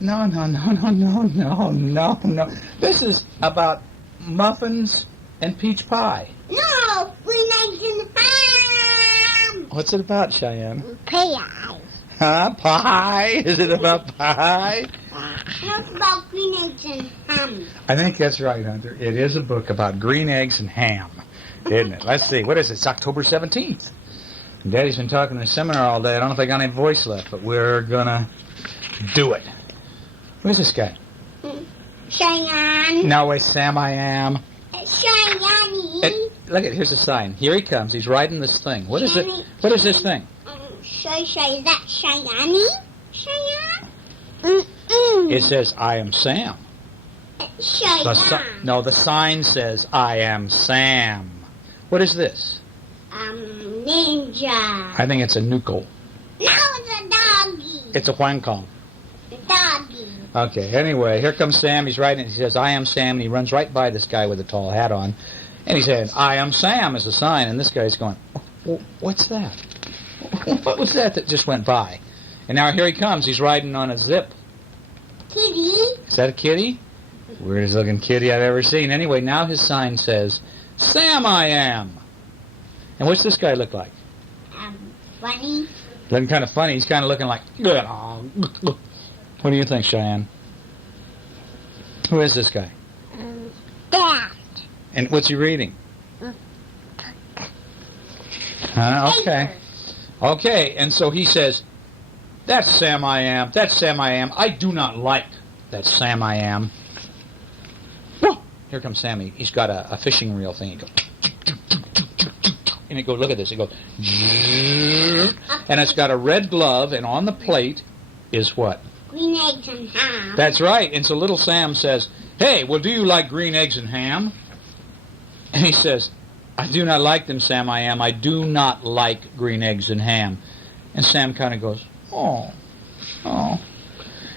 No, no, no, no, no, no, no, no. This is about muffins and peach pie. No, green eggs and ham. What's it about, Cheyenne? Pie. Huh? Pie? Is it about pie? It's about green eggs and ham. I think that's right, Hunter. It is a book about green eggs and ham, isn't it? Let's see. What is it? It's October 17th. Daddy's been talking in a seminar all day. I don't know if I got any voice left, but we're going to do it. Who's this guy? Cheyenne. No, wait, Sam I am. Cheyenne. Look at, here's a sign. Here he comes. He's riding this thing. What is it? What is this thing? Is that Cheyenne? Cheyenne? It says, I am Sam. Cheyenne. No, the sign says, I am Sam. What is this? Ninja. I think it's a nucle. No, it's a doggy. It's a huancong. Doggy. Okay, anyway, here comes Sam. He's riding it. He says, I am Sam. And he runs right by this guy with a tall hat on. And he says, I am Sam is a sign. And this guy's going, what's that? What was that just went by? And now here he comes. He's riding on a zip. Kitty. Is that a kitty? Weirdest looking kitty I've ever seen. Anyway, now his sign says, Sam I am. And what's this guy look like? Funny. Looking kind of funny. He's kind of looking like, what do you think, Cheyenne? Who is this guy? Dad. And what's he reading? Okay. Okay, and so he says, that's Sam I am. That's Sam I am. I do not like that Sam I am. Whoa! Here comes Sammy. He's got a fishing reel thing. He goes, and it goes, look at this. It goes, and it's got a red glove, and on the plate is what? Green eggs and ham. That's right. And so little Sam says, hey, well, do you like green eggs and ham? And he says, I do not like them, Sam I am. I do not like green eggs and ham. And Sam kind of goes, oh.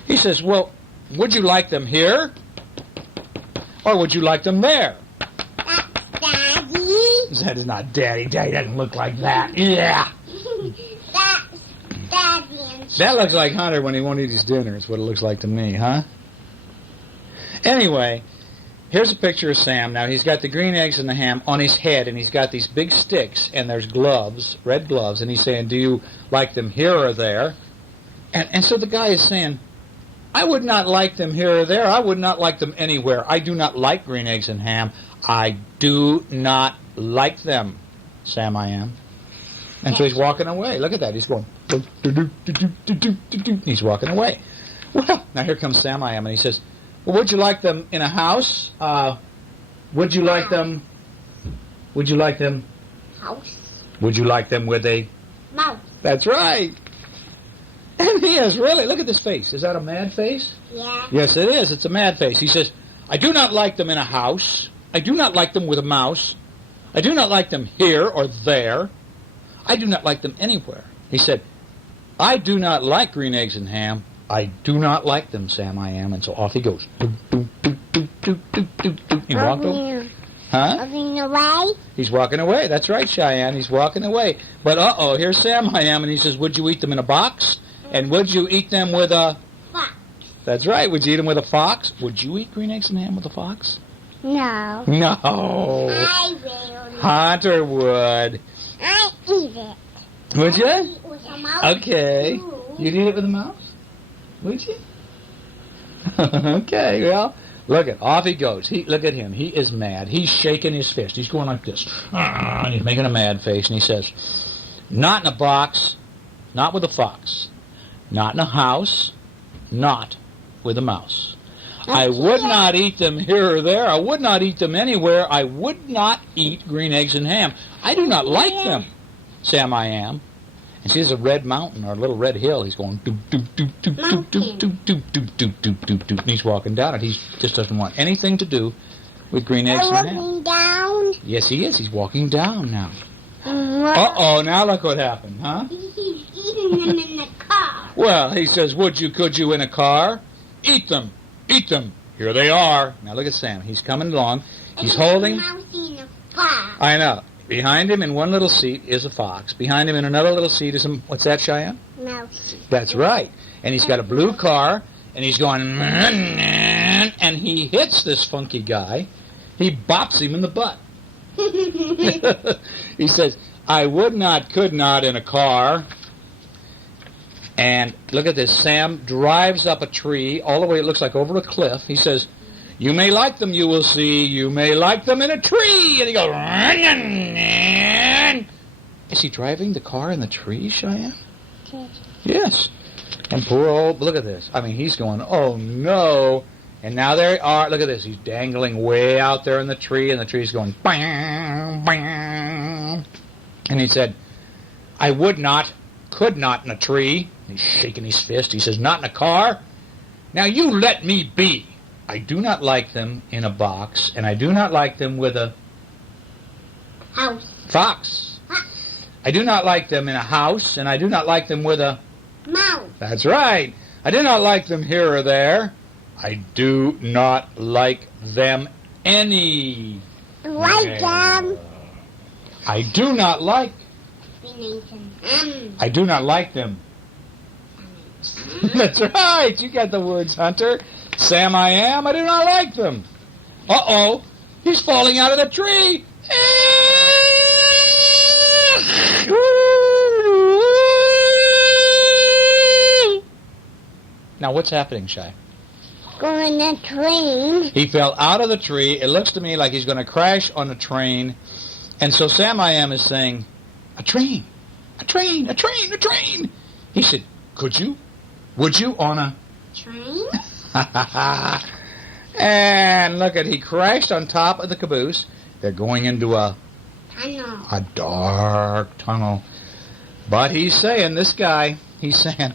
He says, well, would you like them here? Or would you like them there? That's Daddy. That is not Daddy. Daddy doesn't look like that. Yeah. That's Daddy. That looks like Hunter when he won't eat his dinner. Is what it looks like to me, huh? Anyway, here's a picture of Sam. Now, he's got the green eggs and the ham on his head, and he's got these big sticks, and there's gloves, red gloves, and he's saying, do you like them here or there? And so the guy is saying, I would not like them here or there. I would not like them anywhere. I do not like green eggs and ham. I do not like them, Sam I am. And so he's walking away. Look at that. He's going, he's walking away. Well, now here comes Sam I am, and he says, well, would you like them in a house? Would you like them? House. Would you like them with a Mouse. That's right. And he is really, look at this face. Is that a mad face? Yeah. Yes, it is. It's a mad face. He says, I do not like them in a house. I do not like them with a mouse. I do not like them here or there. I do not like them anywhere. He said, I do not like green eggs and ham. I do not like them, Sam I am. And so off he goes. He walked over. Huh? Walking away. He's walking away. That's right, Cheyenne. He's walking away. But here's Sam I am, and he says, would you eat them in a box? And would you eat them with a Fox. That's right. Would you eat them with a fox? Would you eat green eggs and ham with a fox? No. No. I will. Hunter would. I eat it. Would you? I eat with a mouse. Okay. Too. You'd eat it with a mouse? Would you? Okay, well, look at off he goes. Look at him. He is mad. He's shaking his fist. He's going like this. And he's making a mad face, and he says, not in a box, not with a fox. Not in a house, not with a mouse. I would not eat them here or there. I would not eat them anywhere. I would not eat green eggs and ham. I do not like them, Sam I am. And see, there's a red mountain or a little red hill. He's going doop doop doop doop doop doop doop doop doop doop doop doop doop. And he's walking down it. He just doesn't want anything to do with green eggs and ham. Walking down. Yes, he is. He's walking down now. Now look what happened, huh? He's eating them in the car. Well, he says, could you in a car? Eat them. Here they are. Now look at Sam. He's coming along. He's holding. Mouse in a fox. I know. Behind him in one little seat is a fox. Behind him in another little seat is what's that, Cheyenne? Mouse. That's right. And he's got a blue car, and he's going, and he hits this funky guy. He bops him in the butt. He says, I would not, could not in a car. And look at this. Sam drives up a tree all the way, it looks like over a cliff. He says, you may like them, you will see. You may like them in a tree. And he goes, is he driving the car in the tree, Cheyenne? Yes. And poor old, look at this. I mean, he's going, oh no. And now there are, look at this. He's dangling way out there in the tree, and the tree's going, bang, bang. And he said, I would not, could not in a tree. He's shaking his fist. He says, not in a car. Now you let me be. I do not like them in a box, and I do not like them with a house. Fox. I do not like them in a house, and I do not like them with a mouse. That's right. I do not like them here or there. I do not like them any. Like them. I do not like. I do not like them. That's right. You got the words, Hunter. Sam, I am. I do not like them. Uh-oh. He's falling out of the tree. Now, what's happening, Shai? Going on a train. He fell out of the tree. It looks to me like he's going to crash on a train. And so Sam I am is saying, a train, a train, a train, a train. He said, could you? Would you on a train? And look at, he crashed on top of the caboose. They're going into a tunnel. A dark tunnel. But he's saying, this guy, he's saying,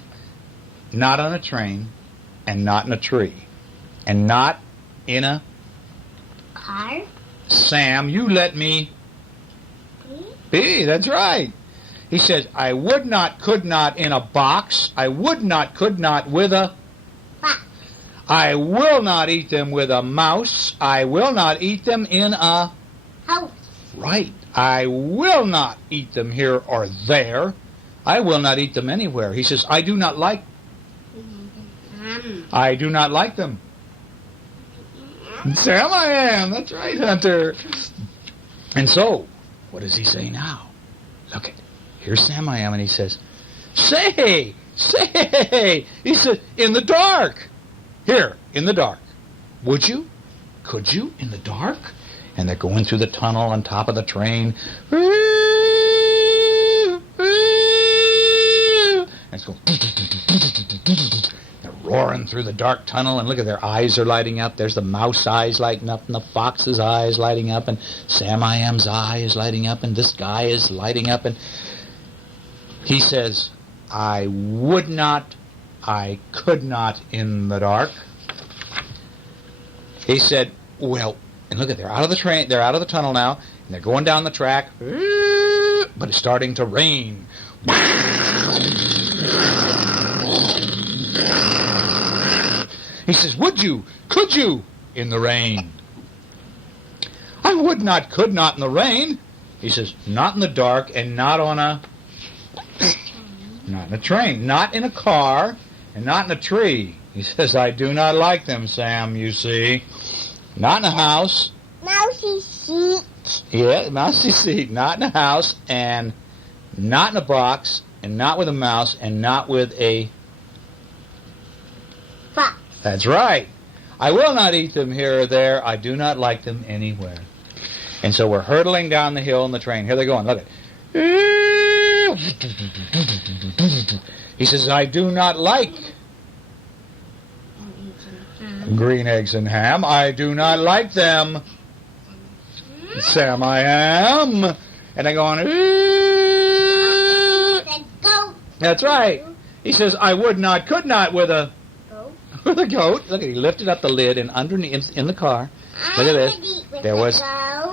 not on a train, and not in a tree, and not in a car. Sam, you let me be. That's right. He says, I would not, could not in a box. I would not, could not with a fox. I will not eat them with a mouse. I will not eat them in a house. Right. I will not eat them here or there. I will not eat them anywhere. He says, I do not like. I do not like them. Sam I am. That's right, Hunter. And so, what does he say now? Look at, here's Sam I am, and he says, say, he said, in the dark. Here, in the dark. Would you? Could you? In the dark? And they're going through the tunnel on top of the train. And it's going. They're roaring through the dark tunnel, and look at their eyes are lighting up. There's the mouse eyes lighting up, and the fox's eyes lighting up, and Sam I Am's eye is lighting up, and this guy is lighting up, and he says, I would not, I could not in the dark. He said, well, and look at, they're out of the train, they're out of the tunnel now, and they're going down the track, but it's starting to rain. He says, would you, could you, in the rain? I would not, could not in the rain. He says, not in the dark, and not on a, not in a train, not in a car, and not in a tree. He says, I do not like them, Sam, you see. Not in a house. Mousy seat. Yeah, mousy seat. Not in a house, and not in a box, and not with a mouse, and not with a fox. That's right. I will not eat them here or there. I do not like them anywhere. And so we're hurtling down the hill in the train. Here they're going. Look at it. He says, I do not like green eggs and ham. I do not like them. Sam I am. And they're going, that's right. He says, I would not, could not with a goat. Look at, he lifted up the lid, and underneath in the car, look at this. There was,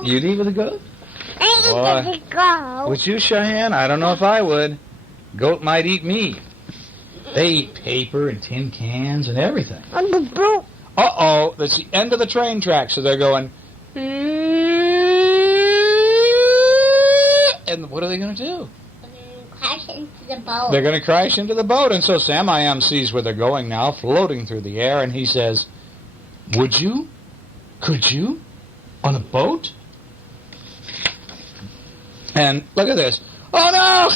you'd eat with a goat? I eat with a goat. Would you, Cheyenne? I don't know if I would. Goat might eat me. They eat paper and tin cans and everything. On the boat. Uh-oh, that's the end of the train track, so they're going, and what are they going to do? crash into the boat. They're going to crash into the boat. And so Sam I Am sees where they're going now, floating through the air, and he says, would you? Could you? On a boat? And look at this. Oh, no!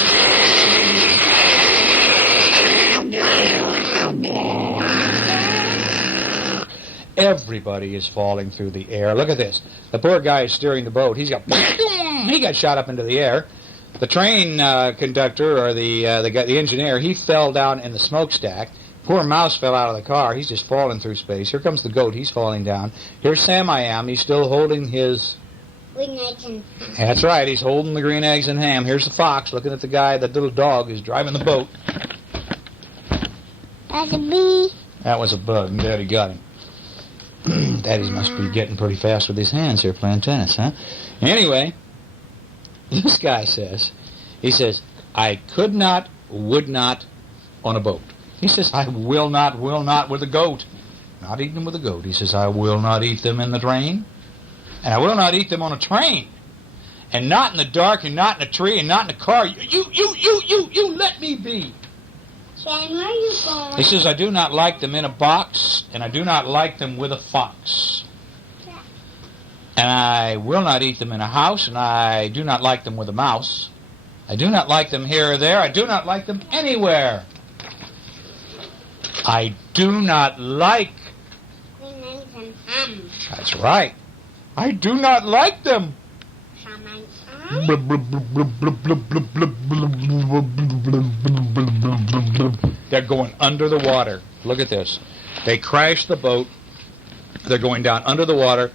Everybody is falling through the air. Look at this. The poor guy is steering the boat. He got shot up into the air. The train conductor or the engineer, he fell down in the smokestack. Poor Mouse fell out of the car. He's just falling through space. Here comes the goat. He's falling down. Here's Sam I Am. He's still holding his... Green eggs and ham. That's right. He's holding the green eggs and ham. Here's the fox looking at the guy, that little dog who's driving the boat. That's a bee. That was a bug, and Daddy got him. Daddy must be getting pretty fast with his hands here playing tennis, huh? Anyway, this guy says, he says, I could not, would not on a boat. He says, I will not with a goat. Not eat them with a goat. He says, I will not eat them in the train. And I will not eat them on a train. And not in the dark, and not in a tree, and not in a car. You let me be. Sam, where are you going? He says, I do not like them in a box, and I do not like them with a fox. And I will not eat them in a house, and I do not like them with a mouse. I do not like them here or there. I do not like them anywhere. I do not like... Green eggs and ham. That's right. I do not like them. Sam and ham. They're going under the water. Look at this. They crashed the boat. They're going down under the water.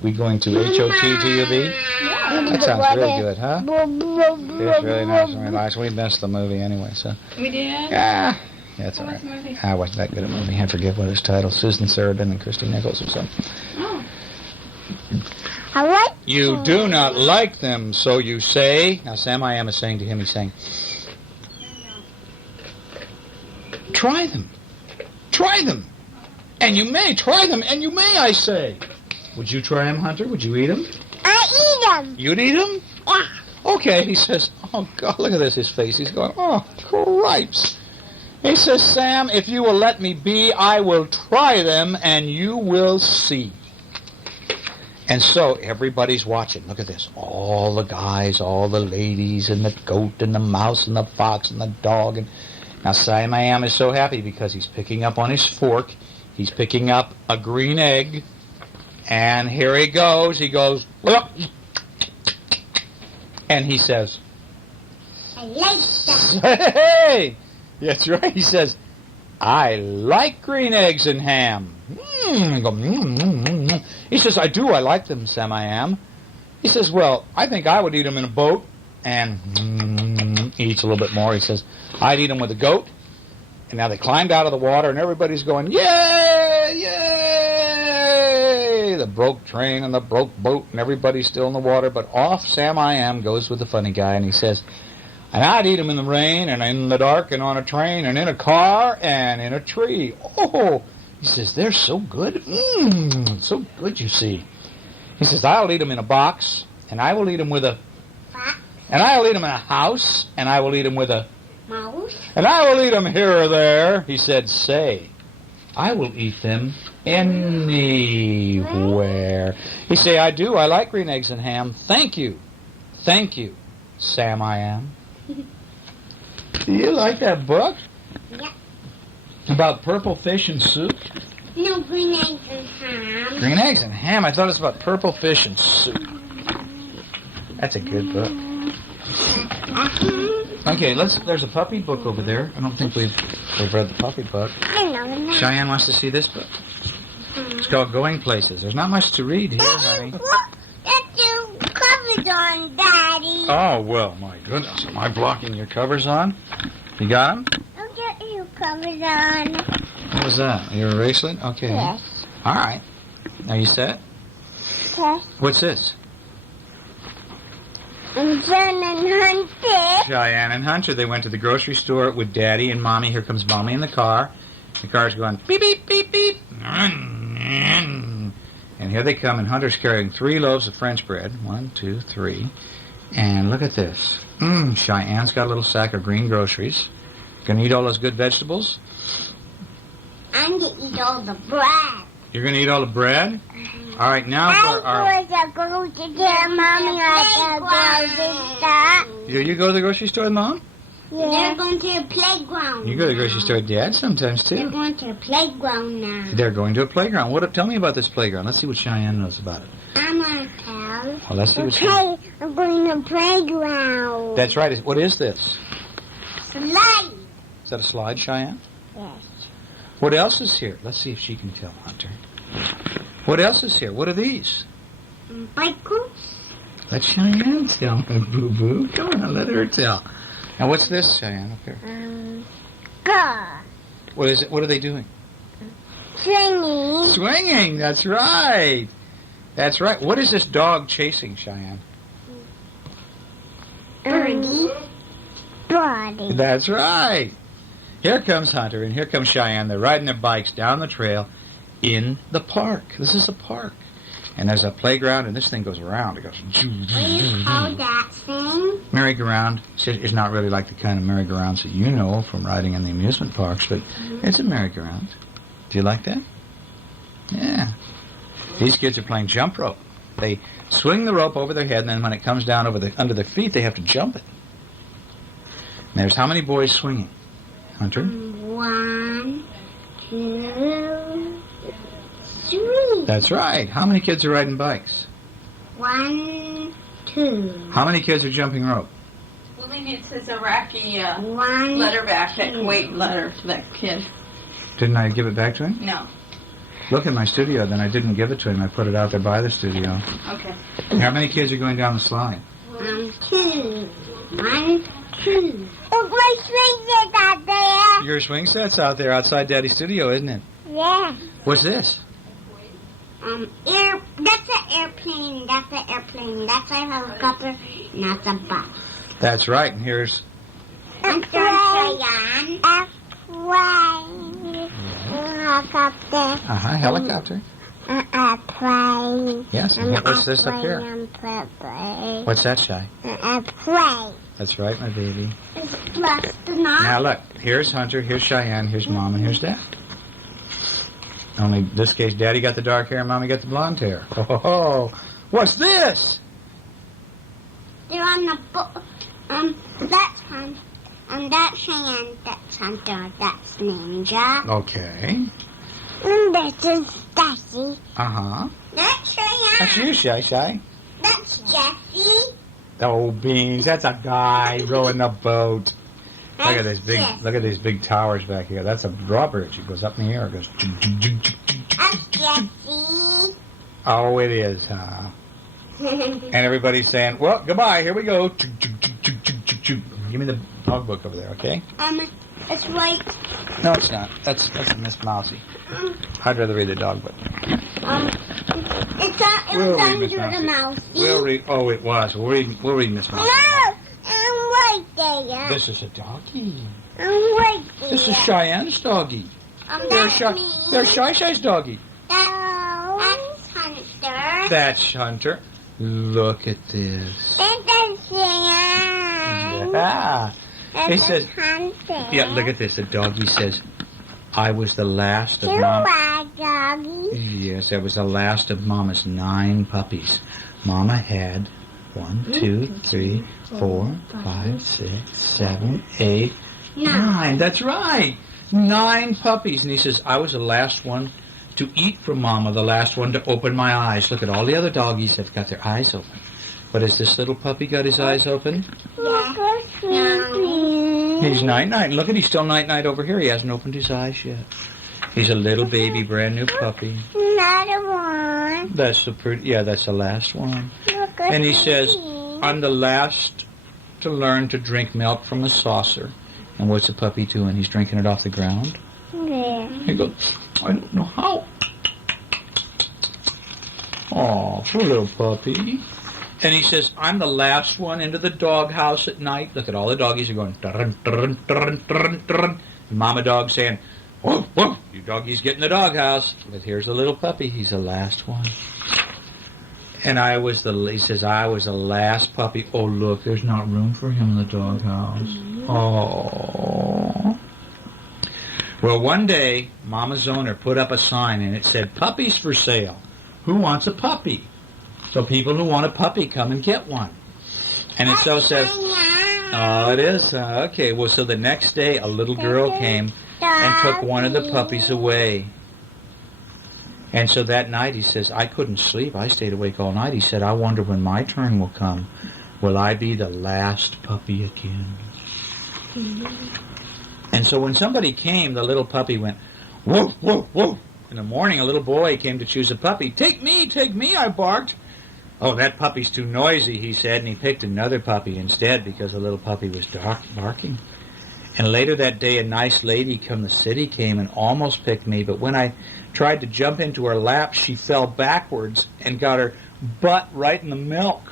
We going to HOTGUB? That sounds really good, huh? It's really nice and relaxed. We missed the movie anyway, so. We did? Yeah. That's all right. What's the movie? I wasn't that good a movie. I forget what his title. Susan Sarandon and Christy Nichols or something. Oh. I like You do not like them, so you say. Now Sam I Am is saying to him, he's saying, try them. Try them. And you may try them, and you may, I say. Would you try them, Hunter? Would you eat them? I eat them. You'd eat them? Yeah. Okay, he says, oh, God, look at this, his face. He's going, oh, cripes. He says, Sam, if you will let me be, I will try them, and you will see. And so everybody's watching. Look at this. All the guys, all the ladies, and the goat, and the mouse, and the fox, and the dog. And now Sam I Am is so happy because he's picking up on his fork. He's picking up a green egg. And here he goes. He goes, look. And he says, I like that. hey! That's right. He says, I like green eggs and ham. I go, He says, I do. I like them, Sam I Am. He says, well, I think I would eat them in a boat. And he eats a little bit more. He says, I'd eat them with a goat. And now they climbed out of the water, and everybody's going, yay, yay! The broke train and the broke boat, and everybody's still in the water. But off Sam I Am goes with the funny guy, and he says, and I'd eat them in the rain and in the dark and on a train and in a car and in a tree. Oh, he says, they're so good. So good, you see. He says, I'll eat them in a box, and I will eat them with a... Fox, And I will eat them in a house, and I will eat them with a... mouse, And I will eat them here or there. He said, say, I will eat them anywhere. He say, I do. I like green eggs and ham. Thank you. Thank you, Sam I Am. Do you like that book? Yeah. About purple fish and soup? No, green eggs and ham. Green eggs and ham? I thought it was about purple fish and soup. That's a good book. Okay, there's a puppy book over there. I don't think we've read the puppy book. I know. Cheyenne wants to see this book. It's called Going Places. There's not much to read here, honey. Look, that's your covers on, Daddy. Oh, well, my goodness. Am I blocking your covers on? You got them? Look at your covers on. What was that? Your bracelet? Okay. Yes. All right. Are you set? Okay. What's this? And Jen and Hunter. Cheyenne and Hunter. They went to the grocery store with Daddy and Mommy. Here comes Mommy in the car. The car's going beep, beep, beep, beep. And here they come, and Hunter's carrying 3 loaves of French bread. 1, 2, 3. And look at this. Cheyenne's got a little sack of green groceries. Gonna eat all those good vegetables? I'm going to eat all the bread. You're gonna eat all the bread? All right, now for our... I'm going to go to the mommy at the grocery store. You go to the grocery store with Mom? Yeah. They're going to the playground. You go to the grocery store with Dad sometimes, too. They're going to the playground now. They're going to a playground. Tell me about this playground. Let's see what Cheyenne knows about it. I'm going to tell. Well, let's see what Cheyenne... I'm going to playground. That's right. What is this? Slide. Is that a slide, Cheyenne? Yes. What else is here? Let's see if she can tell, Hunter. What else is here? What are these? Bicycles. Let Cheyenne tell. Boo-boo. Come on, let her tell. Now, what's this, Cheyenne, up here? Car. What is it? What are they doing? Swinging. Swinging. That's right. That's right. What is this dog chasing, Cheyenne? Birdie. Birdie. That's right. Here comes Hunter, and here comes Cheyenne. They're riding their bikes down the trail in the park. This is a park. And there's a playground, and this thing goes around. It goes... What do you call that thing? Merry-go-round. It's not really like the kind of merry-go-rounds that you know from riding in the amusement parks, but it's a merry-go-round. Do you like that? Yeah. These kids are playing jump rope. They swing the rope over their head, and then when it comes down under their feet, they have to jump it. And there's how many boys swinging? Hunter? 1, 2, 3. That's right. How many kids are riding bikes? 1, 2. How many kids are jumping rope? Willie needs his Iraqi 1, letter back, that 2. Kuwait letter to that kid. Didn't I give it back to him? No. Look in my studio, then I didn't give it to him. I put it out there by the studio. Okay. How many kids are going down the slide? 2. 1, 2. Look, my swing is out there. Your swing set's out there outside Daddy's studio, isn't it? Yeah. What's this? That's an airplane. That's an airplane. That's a helicopter. And that's a bus. That's right, and here's... I'm Cheyenne. A plane. Helicopter. Helicopter. A plane. Yes, and what's this up here? What's that, Shy? A plane. That's right, my baby. Plus the knot. Now look, here's Hunter, here's Cheyenne, here's Mom, and here's Dad. Only in this case, Daddy got the dark hair and Mommy got the blonde hair. Oh, what's this? They're on the boat. That's Hunter. That's Cheyenne. That's Hunter. That's Ninja. Okay. And this is Stacy. Uh-huh. That's Cheyenne. That's you, Shy. That's Jesse. Oh, Beans, that's a guy rowing the boat. Look at these big towers back here. That's a drawbridge. It goes up in the air. It goes... That's Jesse. Oh, it is, huh? And everybody's saying, well, goodbye, here we go. Give me the dog book over there, okay? It's right. No, it's not. That's a Miss Mousy. I'd rather read the dog book. It was under the mouse. We'll read. Oh, it was. We'll read Miss Mousy. No, I'm right there. This is a doggy. I'm right there. This is Cheyenne's doggy. There's Shy's doggy. That's Hunter. That's Hunter. Look at this. That's Cheyenne. Yeah. It says, Hunter. yeah, look at this. The doggy says, I was the last of You Mom. are doggy. Yes, I was the last of Mama's 9 puppies. Mama had 1, 2, 3, 4, 5, 6, 7, 8, 9. That's right. 9 puppies. And he says, I was the last one to eat from Mama, the last one to open my eyes. Look at all the other doggies have got their eyes open. But has this little puppy got his eyes open? Yeah. He's night-night. Look at, he's still night-night over here. He hasn't opened his eyes yet. He's a little baby, brand new puppy. Another one. That's the last one. Look at And he says, me. I'm the last to learn to drink milk from a saucer. And what's the puppy doing? He's drinking it off the ground. Yeah. He goes, I don't know how. Oh, poor little puppy. And he says, I'm the last one into the doghouse at night. Look at all the doggies are going, dun, dun, dun, dun, dun. And Mama dog saying, woof, woof. You doggies get in the doghouse. But here's the little puppy. He's the last one. And he says, I was the last puppy. Oh, look, there's not room for him in the doghouse. Oh. Well, one day, Mama's owner put up a sign, and it said, puppies for sale. Who wants a puppy? So people who want a puppy, come and get one. And it so says, oh, it is? Okay, well, so the next day, a little girl came and took one of the puppies away. And so that night, he says, I couldn't sleep. I stayed awake all night. He said, I wonder when my turn will come. Will I be the last puppy again? And so when somebody came, the little puppy went, woof, woof, woof. In the morning, a little boy came to choose a puppy. Take me, I barked. Oh, that puppy's too noisy, he said, and he picked another puppy instead because the little puppy was barking. And later that day, a nice lady from the city came and almost picked me, but when I tried to jump into her lap, she fell backwards and got her butt right in the milk.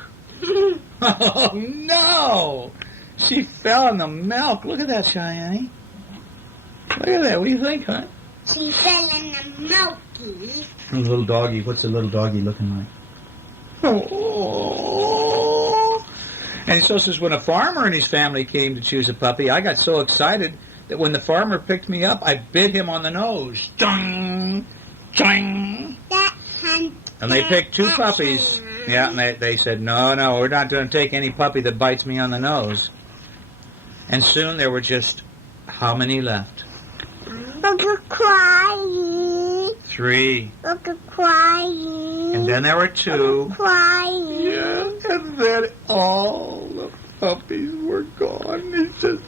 Oh, no! She fell in the milk. Look at that, Cheyenne. Look at that. What do you think, huh? She fell in the milky. A little doggy. What's the little doggy looking like? Oh. And so says when a farmer and his family came to choose a puppy, I got so excited that when the farmer picked me up, I bit him on the nose. Ding, ding. And they picked two puppies. Yeah, and they said, no, we're not going to take any puppy that bites me on the nose. And soon there were just how many left? Look at crying. 3. Look at crying. And then there were 2. Crying. Yeah, and then all the puppies were gone. He says,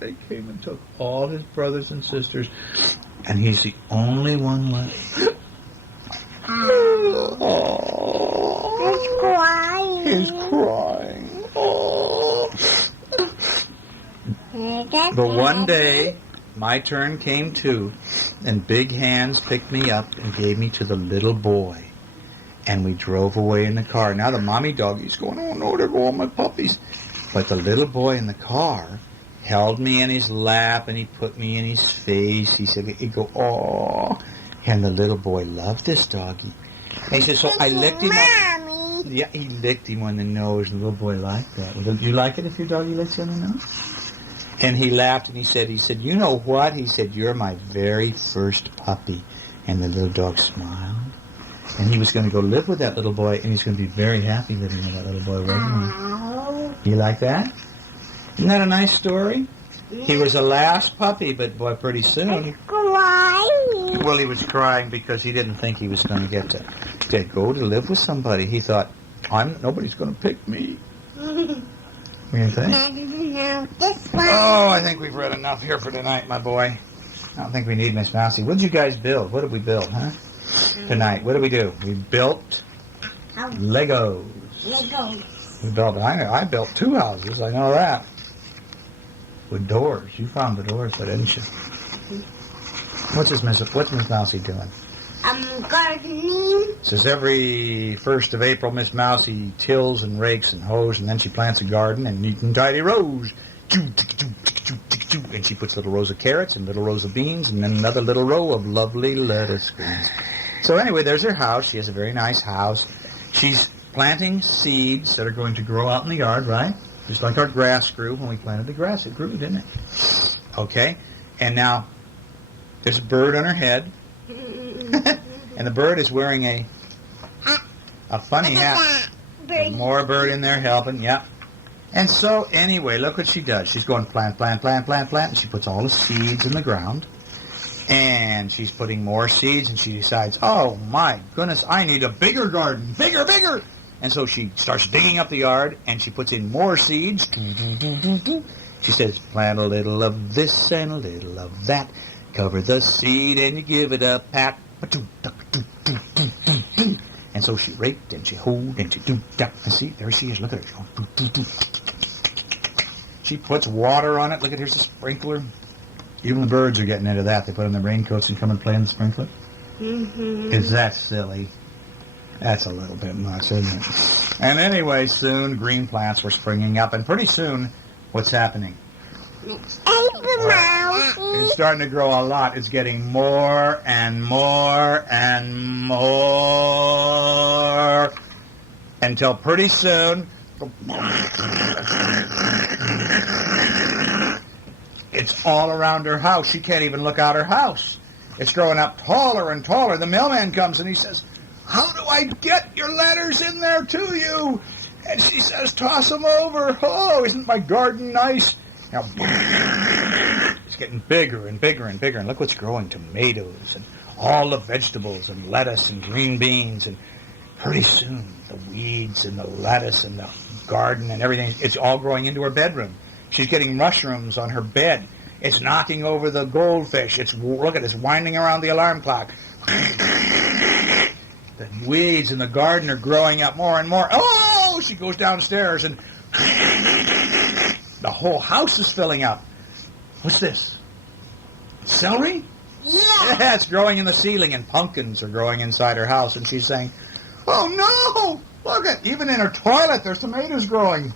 they came and took all his brothers and sisters, and he's the only one left. Oh, He's crying. he's crying. Oh. But one day, my turn came too, and big hands picked me up and gave me to the little boy. And we drove away in the car. Now the mommy doggy's going, oh no, there go all my puppies. But the little boy in the car held me in his lap, and he put me in his face. He said, he'd go, oh. And the little boy loved this doggy. And he said, so I licked him up. Mommy. Yeah, he licked him on the nose. The little boy liked that. Would you like it if your doggy licks you on the nose? And he laughed, and he said, you know what? He said, you're my very first puppy. And the little dog smiled. And he was going to go live with that little boy, and he's going to be very happy living with that little boy, wasn't he? You like that? Isn't that a nice story? He was the last puppy, but boy, pretty soon. Crying. Well, he was crying because he didn't think he was going to get to go to live with somebody. He thought, nobody's going to pick me. What do you think? Oh, I think we've read enough here for tonight, my boy. I don't think we need Miss Mousy. What did you guys build? What did we build, huh? Tonight, what did we do? We built Legos. We built. I built 2 houses. I know that. With doors. You found the doors, didn't you? What's Miss Mousy doing? Gardening. Says every 1st of April, Miss Mousy tills and rakes and hoes, and then she plants a garden and neat and tidy rows. And she puts little rows of carrots and little rows of beans and then another little row of lovely lettuce greens. So anyway, there's her house. She has a very nice house. She's planting seeds that are going to grow out in the yard, right? Just like our grass grew when we planted the grass. It grew, didn't it? Okay. And now, there's a bird on her head. And the bird is wearing a funny hat. There's more bird in there helping, yep. And so, anyway, look what she does. She's going plant, and she puts all the seeds in the ground. And she's putting more seeds, and she decides, oh, my goodness, I need a bigger garden. Bigger! And so she starts digging up the yard, and she puts in more seeds. She says, plant a little of this and a little of that. Cover the seed, and you give it a pat. And so she raked, and she hoed, and she do-da. And see, there she is. Look at her. She puts water on it. Look at, here's the sprinkler. Even the birds are getting into that. They put on their raincoats and come and play in the sprinkler. Mm-hmm. Is that silly? That's a little bit much, isn't it? And anyway, soon green plants were springing up. And pretty soon, what's happening? Paper Mouse. It's starting to grow a lot. It's getting more and more and more until pretty soon it's all around her house. She can't even look out her house. It's growing up taller and taller. The mailman comes and he says, "How do I get your letters in there to you?" And she says, "Toss them over. Oh, isn't my garden nice?" Now, it's getting bigger and bigger and bigger. And look what's growing. Tomatoes and all the vegetables and lettuce and green beans. And pretty soon, the weeds and the lettuce and the garden and everything, it's all growing into her bedroom. She's getting mushrooms on her bed. It's knocking over the goldfish. Look at it, it's winding around the alarm clock. The weeds in the garden are growing up more and more. Oh, she goes downstairs and the whole house is filling up. What's this? Celery? Yeah, it's growing in the ceiling, and pumpkins are growing inside her house. And she's saying, "Oh no! Look at, even in her toilet, there's tomatoes growing."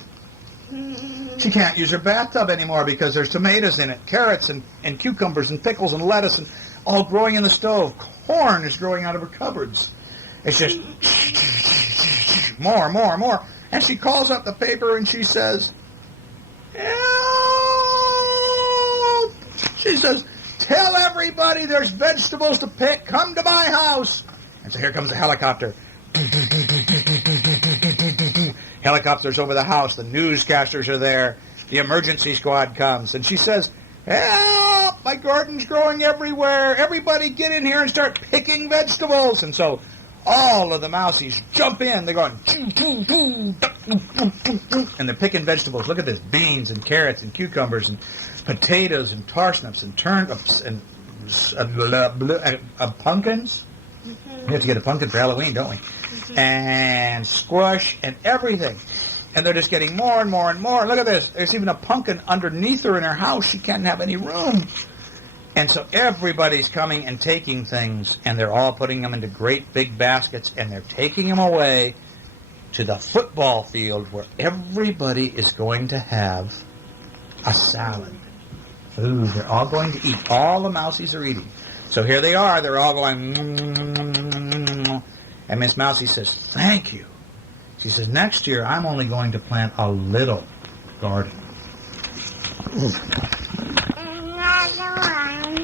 She can't use her bathtub anymore because there's tomatoes in it, carrots and cucumbers and pickles and lettuce and all growing in the stove. Corn is growing out of her cupboards. It's just more, more, more. And she calls up the paper and she says, "Help!" She says, "Tell everybody there's vegetables to pick. Come to my house." And so here comes the helicopter. Helicopters over the house. The newscasters are there. The emergency squad comes. And she says, "Help! My garden's growing everywhere. Everybody get in here and start picking vegetables." And so all of the mousies jump in. They're going, choo, choo, choo, and they're picking vegetables. Look at this. Beans and carrots and cucumbers and potatoes and parsnips and turnips and pumpkins. We have to get a pumpkin for Halloween, don't we? And squash and everything. And they're just getting more and more and more. Look at this. There's even a pumpkin underneath her in her house. She can't have any room. And so everybody's coming and taking things, and they're all putting them into great big baskets, and they're taking them away to the football field where everybody is going to have a salad. Ooh, they're all going to eat. All the mousies are eating. So here they are. They're all going, and Miss Mousie says, "Thank you." She says, "Next year, I'm only going to plant a little garden."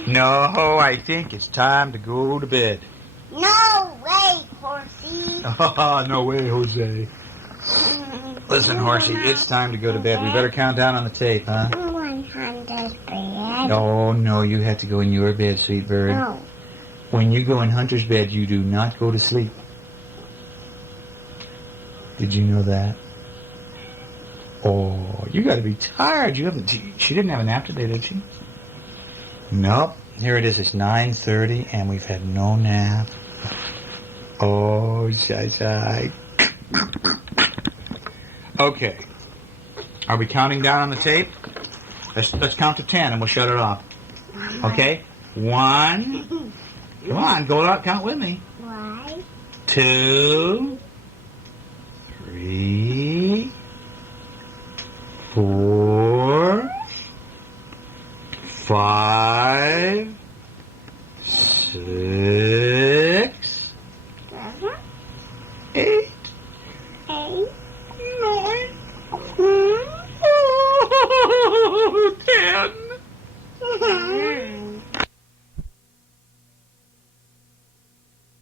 No, I think it's time to go to bed. No way, Horsey. Oh, no way, Jose. Listen, Horsey, it's time to go to bed. We better count down on the tape, huh? 100 bed. Oh, no, you have to go in your bed, sweet bird. No. When you go in Hunter's bed, you do not go to sleep. Did you know that? Oh, you got to be tired. She didn't have a nap today, did she? Nope. Here it is. It's 9:30, and we've had no nap. Oh, shy. Okay. Are we counting down on the tape? Let's count to 10, and we'll shut it off. Okay? 1. Come on, go out, count with me. 1, 2, 3, 4, 5, 6, 8,